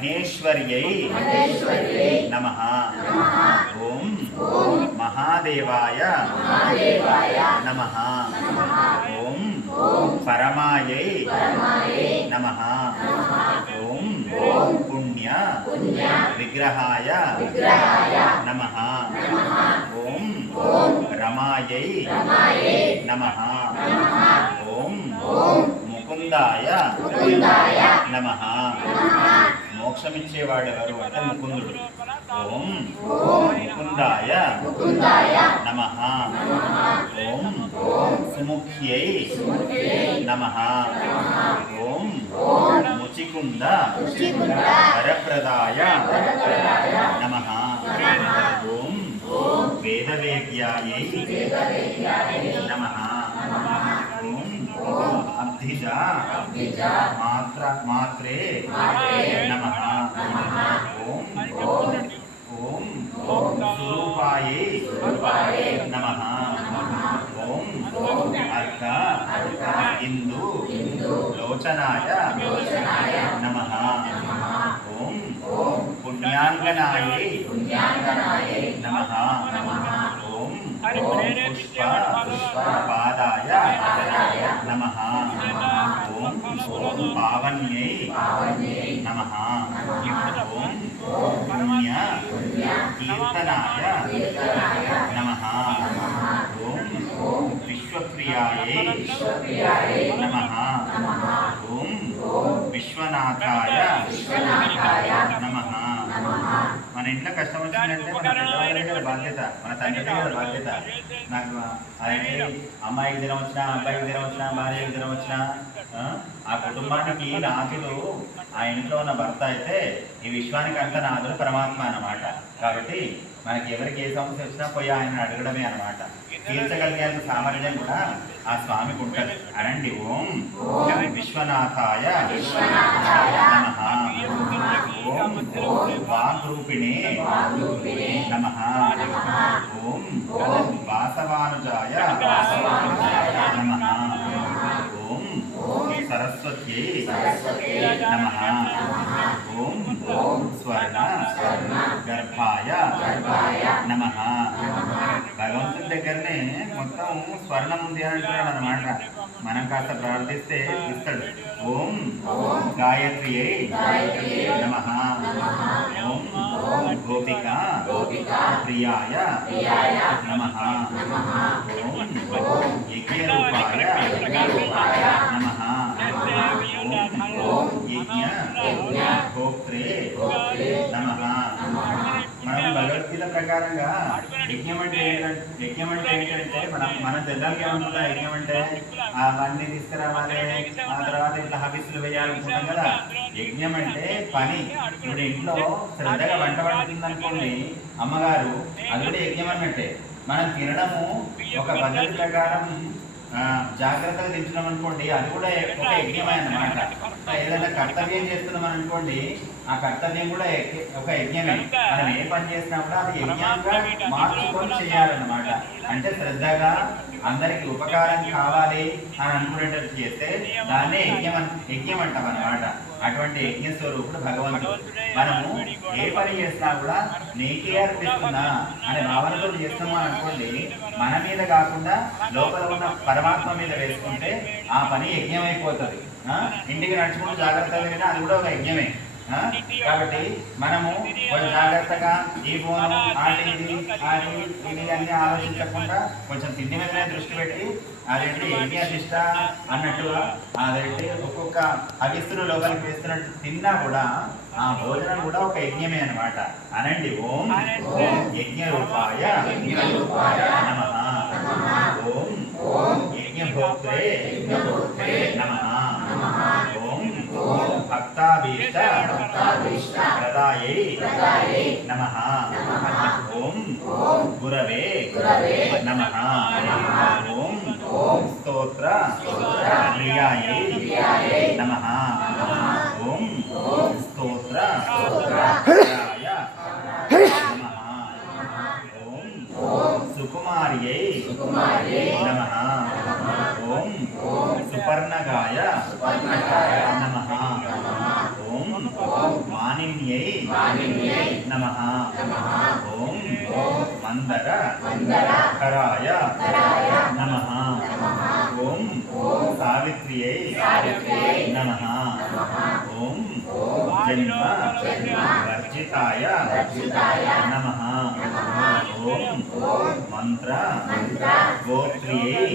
మహేశ్వర్యై నమః. ఓం మహాదేవాయ నమః. ఓం పరమాయై నమః. ఓం పుణ్య విగ్రహాయ నమః. ఓం రమాయై నమః. ఓం ముకుందాయ నమః. మోక్షమిచ్చేవాడు ఎవరు అంటే ముకుందుడు. ఓం ముకుందాయ నమః. ఓం సుముఖ్యై నమః. ఓం ముచికుంద వరప్రదాయ నమః. ఓం వేదవేద్యాయై నమః. ఓం అబ్ధిజా మాత్రే నమః. ఓం స్వరూపాయై నమః. ఓం అర్క ఇందు లోచనాయ నమః. ఓం పుణ్యాంగనాయై నమః. ఓం పుష్ప పాదాయ నమః. ఓం పావన్యై నమః. ఓం పుణ్య కీర్తనాయ నమః. ఓం విశ్వప్రియాయై నమః. ఓం విశ్వనాథాయ నమః. మన ఇంట్లో కష్టం వచ్చిందంటే మన పెద్దవాళ్ళ బాధ్యత, మన తండ్రి దగ్గర బాధ్యత. నాకు అదే అమ్మాయికి దినం వచ్చినా, అబ్బాయికి దినం వచ్చినా, భార్యకి దినం వచ్చినా, ఆ కుటుంబానికి నాథుడు ఆ ఇంట్లో ఉన్న భర్త అయితే ఈ విశ్వానికి అంత నాథుడు పరమాత్మ అన్నమాట. కాబట్టి మనకి ఎవరికి ఏ సమస్య వచ్చినా పోయి ఆయన అడగడమే అన్నమాట. తీర్చగలిగే సామర్థ్యం కూడా ఆ స్వామికి ఉంటుంది. అనండి. ఓం విశ్వనాథాయ నమః. ఓం వాగ్రూపిణే నమః. ఓం వాసవానుజాయ నమః. ఓం సరస్వత్యై నమః. ఓం స్వర్ణ గర్భాయ నమః. భగవంతుడి దగ్గరనే మొత్తం స్వర్ణం ఉంది అంటున్నాడు అన్నమాట. మనం కాస్త ప్రార్థిస్తే ఇస్తాడు. ఓం గాయత్రియై నమః. ఓం గోపికా ప్రియాయ నమః. ఓం యజ్ఞరూపాయ నమః. ఓం యజ్ఞ గోప్త్రే నమః. మనం భగవద్గీత ప్రకారంగా యజ్ఞం అంటే ఏంటంటే మన తెల్లకి ఏమనుకుంటా యజ్ఞం అంటే అవన్నీ తీసుకురావాలి, ఆ తర్వాత ఇట్లా హబీసులు వేయాలనుకుంటాం కదా. యజ్ఞం అంటే పని. ఇప్పుడు ఇంట్లో శ్రద్ధగా వంట వండుతుందనుకోండి అమ్మగారు, అది కూడా యజ్ఞం అన్నట్టే. మనం తినడము ఒక పద్ధతి ప్రకారం జాగ్రత్తగా తింటున్నాం అనుకోండి, అది కూడా ఒక యజ్ఞమే అన్నమాట. ఏదైనా కర్తవ్యం చేస్తున్నాం అనుకోండి, ఆ కర్తవ్యం కూడా ఒక యజ్ఞమే. మనం ఏ పని చేసినా కూడా అది యజ్ఞంగా మార్చుకొని చేయాలన్నమాట. అంటే శ్రద్ధగా అందరికి ఉపకారం కావాలి అని అనుకునేటట్టు చేస్తే దాన్నే యజ్ఞం అంటాం అన్నమాట. అటువంటి యజ్ఞ స్వరూపుడు భగవంతుడు. మనము ఏ పని చేసినా కూడా నీకే అర్పిస్తున్నా అనే భావనతో చేస్తున్నాం అనుకోండి, మన మీద కాకుండా లోపల ఉన్న పరమాత్మ మీద వేసుకుంటే ఆ పని యజ్ఞం అయిపోతుంది. ఇంటికి నడుచుకుంటూ జాగ్రత్తగా అది కూడా ఒక యజ్ఞమే. కాబట్టి మనము కొంచెం జాగ్రత్తగా ఈ ఫోను ఇది అన్ని ఆలోచించకుండా కొంచెం తిండి మీదనే దృష్టి పెట్టి అదేంటి యజ్ఞనిష్ట అన్నట్టుగా అదేంటి ఒక్కొక్క అవిస్తులు లోపలికి వేస్తున్నట్టు తిన్నా కూడా ఆ భోజనం కూడా ఒక యజ్ఞమే అన్నమాట. అనండి. ఓం యజ్ఞ రూపాయ నమః. ఓం యజ్ఞభోక్త్రే నమః. ఓం భక్తాభీష్ట ప్రదాయై నమః. ఓం గురవే నమః. ఓం స్తోత్ర ప్రియాయై నమః. ఓం స్తోత్ర ప్రియాయ నమః. ఓం సుకుమార్యై నమః. ఓం సుపర్ణగాయ నమః. ఓం మానిన్యై నమః. ఓం మందర కరాయ నమః. ఓం సావిత్ర్యై నమః. ఓం జన్మ వర్జితాయ నమః. ఓం మంత్ర గోత్ర్యై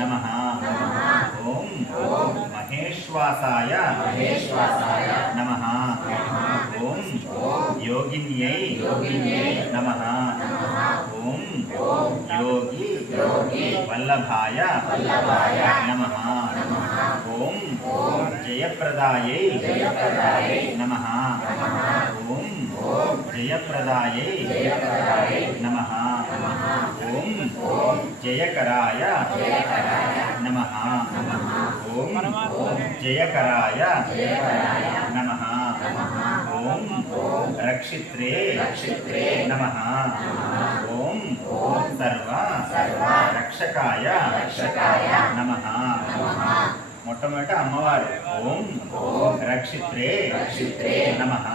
నమః. ఓం మహేశ్వాసాయ నమః. ఓం యోగిన్యై నమః. ఓం యోగి వల్లభాయ నమః. ఓం జయప్రదాయై నమః. ఓం జయప్రదాయై నమః. ఓం జయకరాయ నమః. ఓం జయకరాయ నమః. ఓం రక్షిత్రే నమః. ఓం సర్వ రక్షకాయ నమః. మొట్టమొదట అమ్మవారు ఓం రక్షిత్రే నమః,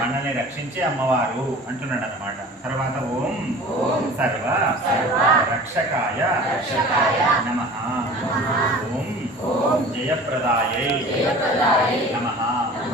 మనల్ని రక్షించే అమ్మవారు అంటున్నాడు అన్నమాట. తర్వాత ఓం సర్వ రక్షకాయ నమః. ఓం జయప్రదాయై నమః.